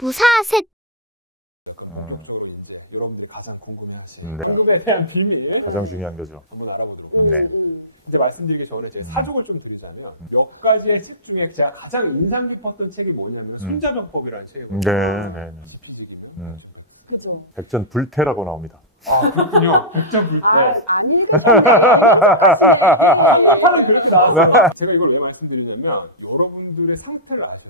무사셋. 본격적으로 이제 여러분들이 가장 궁금해하시는 네. 소득에 대한 비밀 가장 중요한 거죠. 한번 알아보도록 하겠습니다. 네. 이제 말씀드리기 전에 제 사족을 좀 드리자면 몇 가지의 책 중에 제가 가장 인상 깊었던 책이 뭐냐면 손자병법이라는 책이거든요. 네. 지피지기는. 그죠. 백전불태라고 나옵니다. 아 그렇군요. 백전불태. 안 한국판은 그렇게 나왔어요. 제가 이걸 왜 말씀드리냐면 여러분들의 상태를 아셔야 돼요.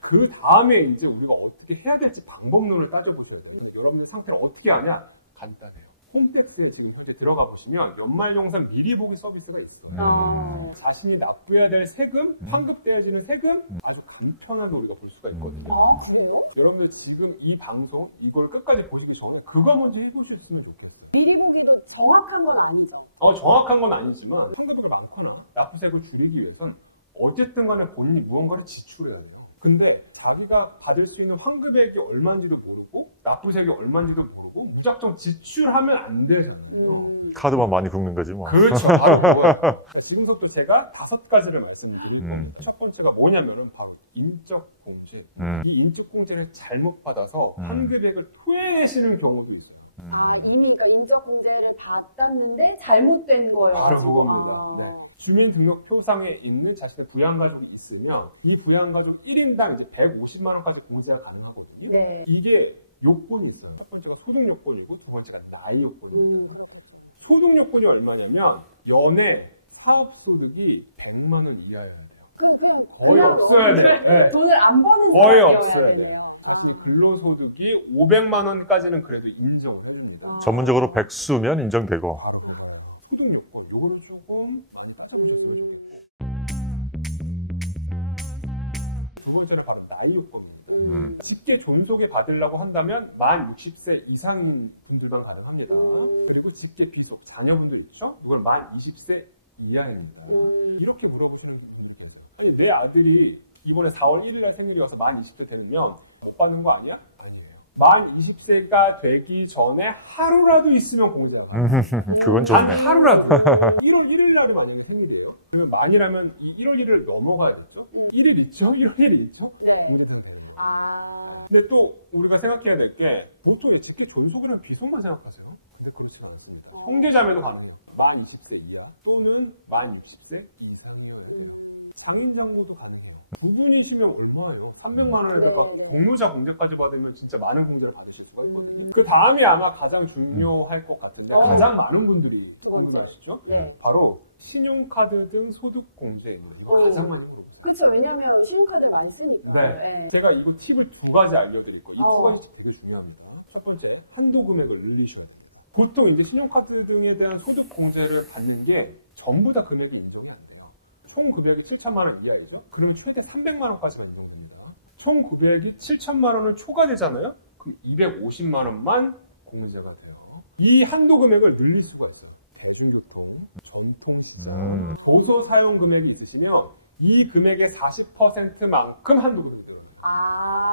그 다음에 이제 우리가 어떻게 해야 될지 방법론을 따져보셔야 돼요. 여러분의 상태를 어떻게 아냐? 간단해요. 홈택스에 지금 현재 들어가 보시면 연말정산 미리 보기 서비스가 있어요. 자신이 납부해야 될 세금, 환급되어지는 세금 아주 간편하게 우리가 볼 수가 있거든요. 아, 그래요? 여러분들 지금 이 방송 이걸 끝까지 보시기 전에 그거 먼저 해보셨으면 좋겠어요. 미리 보기도 정확한 건 아니죠. 정확한 건 아니지만 환급액이 많거나 납부세액을 줄이기 위해선 어쨌든 간에 본인이 무언가를 지출해야 해요. 근데 자기가 받을 수 있는 환급액이 얼마인지도 모르고 납부세액이 얼마인지도 모르고 무작정 지출하면 안 되잖아요. 카드만 많이 긁는 거지 뭐. 그렇죠. 바로 그거예요. 지금부터 제가 5가지를 말씀드리고 첫 번째가 뭐냐면은 바로 인적공제. 이 인적공제를 잘못 받아서 환급액을 토해내시는 경우도 있어요. 이미 그러니까 인적공제를 받았는데 잘못된 거예요. 바로 그겁니다. 네. 주민등록표상에 있는 자신의 부양가족이 있으면 이 부양가족 1인당 이제 150만 원까지 공제가 가능하거든요. 네. 이게 요건이 있어요. 첫 번째가 소득 요건이고 두 번째가 나이 요건입니다. 소득 요건이 얼마냐면 연애 사업소득이 100만 원 이하여야 돼요. 그냥 거의 없어야 돼요. 네. 돈을 안 버는 거의 사람이어야 없어야 되네요. 돼요. 다시 근로소득이 500만 원까지는 그래도 인정을 해줍니다. 전문적으로 백수면 인정되고. 바로 그거예요. 소득 요건, 요거를 조금 많이 따져보셨으면 좋겠고. 두 번째는 바로 나이 요건입니다. 직계 존속에 받으려고 한다면 만 60세 이상인 분들만 가능합니다. 그리고 직계 비속, 자녀분들 있죠? 이건 만 20세 이하입니다. 이렇게 물어보시는 분들이 계세요. 아니 내 아들이 이번에 4월 1일 날 생일이어서 만 20세 되면 못 받는 거 아니야? 아니에요. 만 20세가 되기 전에 하루라도 있으면 공제가 가요. 그건 단 좋네. 하루라도. 1월 1일 날이 만약에 생일이에요. 그러면 만이라면 이 1월 1일을 넘어가야겠죠? 1일 있죠? 1월 1일 있죠? 네. 공제타는 되는 거예요. 근데 또 우리가 생각해야 될 게 보통 직계 존속이랑 비속만 생각하세요. 근데 그렇지 않습니다. 형제자매도 가능해요. 만 20세 이하 또는 만 60세 이상이어야 돼요. 장인장모도 가능해요. 두 분이시면 얼마예요? 300만 원에다가 동료자 공제까지 받으면 진짜 많은 공제를 받으실 수가 있거든요. 그 다음이 아마 가장 중요할 것 같은데 가장 많은 분들이 궁금하시죠? 네. 바로 신용카드 등 소득 공제. 이거 가장 많이 물어보세요. 그렇죠. 왜냐하면 신용카드 많이 쓰니까. 네. 제가 이거 팁을 2가지 알려드릴 거예요. 이 2가지 되게 중요합니다. 첫 번째, 한도 금액을 늘리셔야 돼요. 보통 이제 신용카드 등에 대한 소득 공제를 받는 게 전부 다 금액이 인정이 안 돼요. 총 금액이 7천만 원 이하이죠. 그러면 최대 300만 원까지만 인정됩니다. 총 금액이 7천만 원을 초과되잖아요. 그럼 250만 원만 공제가 돼요. 이 한도 금액을 늘릴 수가 있어요. 대중교통, 전통시장, 도서 사용 금액이 있으시면 이 금액의 40%만큼 한도 금액이 들어요.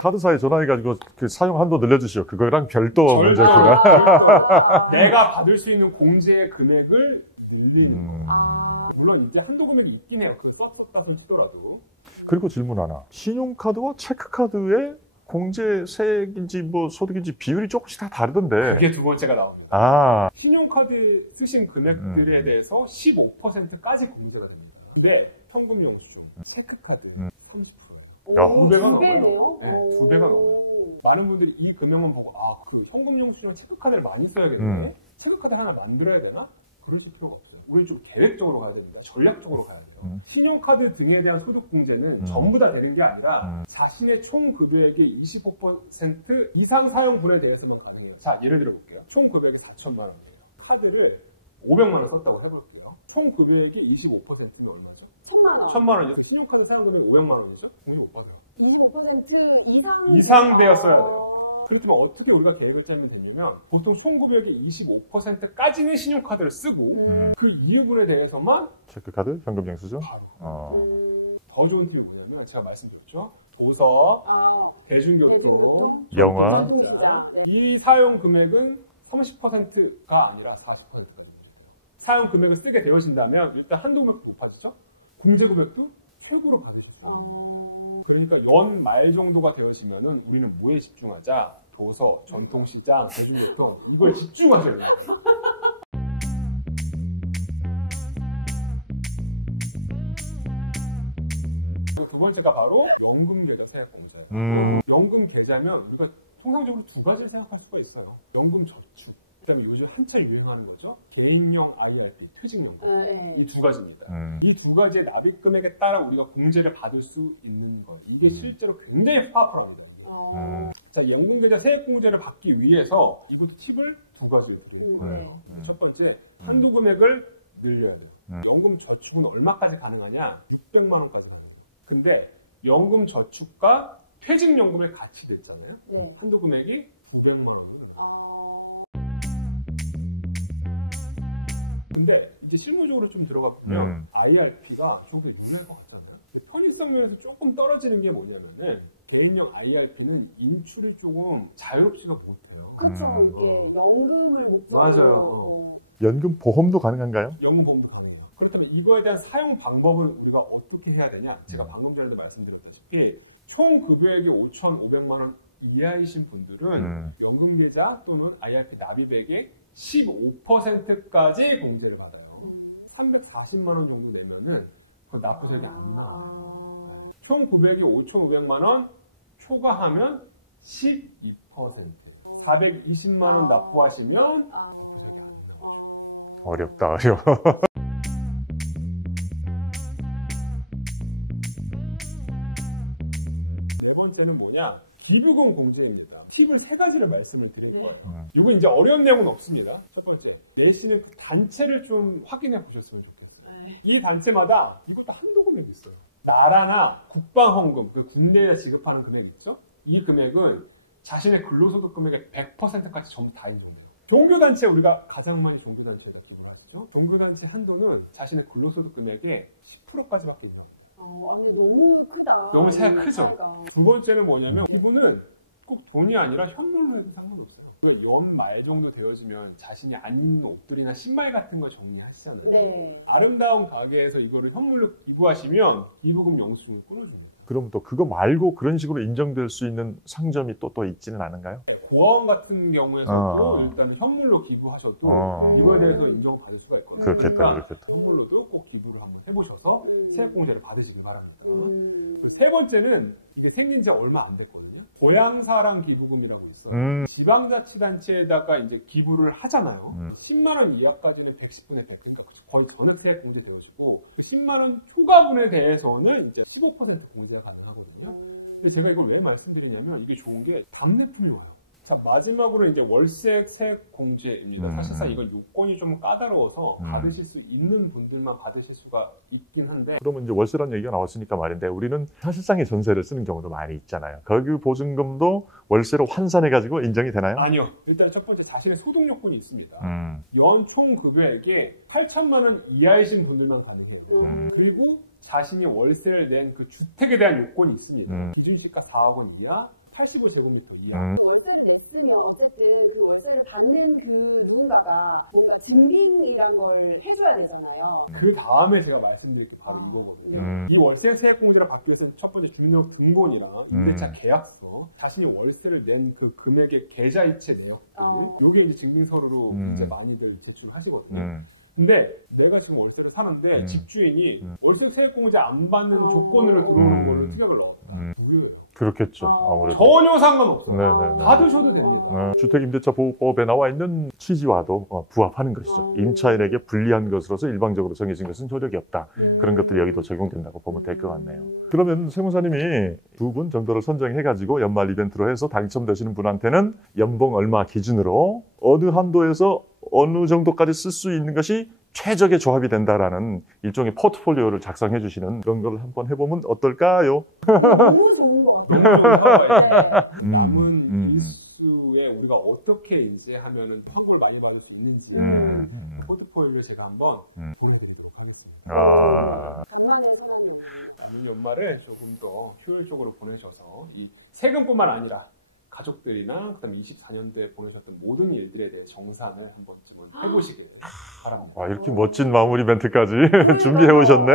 카드사에 전화해가지고 그 사용 한도 늘려주시오. 그거랑 별도 문제구나. 내가 받을 수 있는 공제의 금액을 늘리는 거예요. 물론 이제 한도 금액이 있긴 해요. 그 썼다 손 치더라도. 그리고 질문 하나. 신용카드와 체크카드의 공제세액인지 뭐 소득인지 비율이 조금씩 다 다르던데. 그게 두 번째가 나옵니다. 아, 신용카드 쓰신 금액들에 대해서 15%까지 공제가 됩니다. 근데 현금영수증, 체크카드 30%예요. 야. 2배가 2배네요? 넘어요. 네, 2배가 넘어요. 많은 분들이 이 금액만 보고 그 현금영수증, 체크카드를 많이 써야겠네. 체크카드 하나 만들어야 되나? 그러실 필요가 없어요. 우리는 좀 계획적으로 가야 됩니다. 전략적으로 가야 돼요. 신용카드 등에 대한 소득공제는 전부 다 되는 게 아니라 자신의 총 금액의 25% 이상 사용분에 대해서만 가능해요. 자, 예를 들어 볼게요. 총 금액이 4천만 원이에요. 카드를 500만 원 썼다고 해볼게요. 총 금액이 25%면 얼마죠? 1,000만 원. 1,000만 원이죠. 신용카드 사용 금액이 500만 원이죠? 공유 못 받아요. 25% 이상 되었어야 돼요. 그렇다면 어떻게 우리가 계획을 짜면 되냐면 보통 총 금액의 25%까지는 신용카드를 쓰고 그 이유분에 대해서만 체크카드, 현금영수증. 바로 더 좋은 팁이 뭐냐면 제가 말씀드렸죠. 도서, 대중교통, 영화. 네. 이 사용 금액은 30%가 아니라 40%가 됩니다. 사용 금액을 쓰게 되어진다면 일단 한도 금액도 높아지죠. 공제 금액도 최고로 가기 그러니까 연말 정도가 되어지면은 우리는 뭐에 집중하자? 도서, 전통시장, 대중교통 이걸 집중하셔야 돼요. 두 번째가 바로 연금계좌 세액공제예요. 연금계좌면 우리가 통상적으로 두 가지를 생각할 수가 있어요. 연금저축, 그다음에 요즘 한참 유행하는 거죠. 개인형 IRP, 퇴직연금. 이 두 가지입니다. 이 두 가지의 납입 금액에 따라 우리가 공제를 받을 수 있는 것. 이게 실제로 굉장히 파워풀합니다. 자, 연금계좌 세액공제를 받기 위해서 이것도 팁을 두 가지를 드릴 거예요. 첫 번째, 한도 금액을 늘려야 돼요. 연금저축은 얼마까지 가능하냐? 600만 원까지 가능해요. 근데 연금저축과 퇴직연금을 같이 냈잖아요. 네. 한도 금액이 900만 원으로 늘어나요. 근데 이제 실무적으로 좀 들어가 보면 IRP가 결국에 유리할 것 같잖아요. 편의성 면에서 조금 떨어지는 게 뭐냐면은 대행형 IRP는 인출이 조금 자유롭지가 못해요. 그렇죠. 이게 연금을 목적으로. 맞아요. 연금 보험도 가능한가요? 연금 보험도 가능해요. 그렇다면 이거에 대한 사용 방법을 우리가 어떻게 해야 되냐? 제가 방금 전에도 말씀드렸다시피 총 급여액이 5,500만 원 이하이신 분들은 연금계좌 또는 IRP 납입액의 15%까지 공제를 받아요. 340만 원 정도 내면은 그 납부세액이 안 나와요. 총 급여액이 5,500만 원 초과하면 12%. 420만 원 납부하시면 납부세액이 안 나와요. 어렵다, 어려워. 네 번째는 뭐냐? 기부금 공제입니다. 팁을 세 가지를 말씀을 드릴 거예요. 이건 이제 어려운 내용은 없습니다. 첫 번째, 내시는 그 단체를 좀 확인해 보셨으면 좋겠어요. 이 단체마다 이것도 한도 금액이 있어요. 나라나 국방헌금, 그 군대에 지급하는 금액 있죠? 이 금액은 자신의 근로소득 금액의 100%까지 전부 다 인정돼요. 종교단체, 우리가 가장 많이 종교단체에다 기부하시죠? 종교단체 한도는 자신의 근로소득 금액의 10%까지밖에 인정돼요. 아니, 너무 크다. 너무 차이가 크죠? 두 번째는 뭐냐면 기부는 꼭 돈이 아니라 현물로 해도 상관없어요. 연말 정도 되어지면 자신이 안 입는 옷들이나 신발 같은 거 정리하시잖아요. 네. 아름다운 가게에서 이거를 현물로 기부하시면 기부금 영수증을 끊어줍니다. 그럼 또 그거 말고 그런 식으로 인정될 수 있는 상점이 또 있지는 않은가요? 고아원 같은 경우에서도 일단 현물로 기부하셔도 이거에 대해서 인정을 받을 수가 있거든요. 그러니까 현물로도 꼭 기부를 한번 해보셔서 세액공제를 받으시길 바랍니다. 세 번째는 이게 생긴 지 얼마 안 됐거든요. 고향사랑 기부금이라고 있어요. 지방자치단체에다가 이제 기부를 하잖아요. 10만 원 이하까지는 110분의 100, 그러니까 거의 전액 세액 공제되어지고 10만 원 초과분에 대해서는 이제 15% 공제가 가능하거든요. 근데 제가 이걸 왜 말씀드리냐면 이게 좋은 게 답례품이 와요. 자, 마지막으로 이제 월세 세액 공제입니다. 사실상 이건 요건이 좀 까다로워서 받으실 수 있는 분들만 받으실 수가 있긴 한데. 그러면 이제 월세라는 얘기가 나왔으니까 말인데 우리는 사실상의 전세를 쓰는 경우도 많이 있잖아요. 거기 보증금도 월세로 환산해가지고 인정이 되나요? 아니요. 일단 첫 번째 자신의 소득 요건이 있습니다. 연 총 급여액에 8천만 원 이하이신 분들만 가능해요. 그리고 자신이 월세를 낸 그 주택에 대한 요건이 있습니다. 기준시가 4억 원 이하, 85제곱미터 이하. 월세를 냈으면 어쨌든 그 월세를 받는 그 누군가가 뭔가 증빙이란 걸 해줘야 되잖아요. 그 다음에 제가 말씀드릴 게 바로 이거거든요. 이 월세 세액 공제를 받기 위해서는 첫 번째 주민등록 등본이랑 임대차 계약서, 자신이 월세를 낸 그 금액의 계좌이체 내역들, 이게 이제 증빙서류로 이제 많이들 제출하시거든요. 근데 내가 지금 월세를 사는데 집주인이 월세 세액 공제 안 받는 조건으로 들어오는 거를 특약을 넣었다. 무료예요. 그렇겠죠. 아무래도. 전혀 상관없어요. 네네. 받으셔도 됩니다. 주택임대차보호법에 나와 있는 취지와도 부합하는 것이죠. 임차인에게 불리한 것으로서 일방적으로 정해진 것은 효력이 없다. 그런 것들이 여기도 적용된다고 보면 될 것 같네요. 그러면 세무사님이 2분 정도를 선정해가지고 연말 이벤트로 해서 당첨되시는 분한테는 연봉 얼마 기준으로 어느 한도에서 어느 정도까지 쓸 수 있는 것이 최적의 조합이 된다라는 일종의 포트폴리오를 작성해 주시는 그런 걸 한번 해보면 어떨까요? 너무 좋은 것 같아요. 남은 일수에 우리가 어떻게 이제 하면은 환급을 많이 받을 수 있는지 포트폴리오를 제가 한번 보여드리도록 하겠습니다. 간만에 선한 연말. 남은 연말을 조금 더 효율적으로 보내셔서 이 세금뿐만 아니라 가족들이나 그다음에 24년도에 보내셨던 모든 일들에 대해 정산을 한 번쯤은 해보시길 바랍니다. 와, 이렇게 멋진 마무리 멘트까지 준비해 오셨네.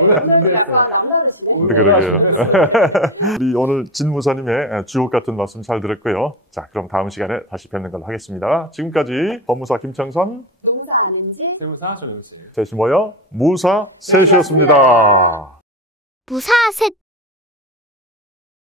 오늘 약간 남다르시네. 오늘 그러게요. 잘하시네요. 우리 오늘 진 무사님의 주옥 같은 말씀 잘 들었고요. 자, 그럼 다음 시간에 다시 뵙는 걸로 하겠습니다. 지금까지 법무사 김창선, 농사 아닌지 세무사 전현수. 셋이 모여 무사 셋이었습니다. 무사 셋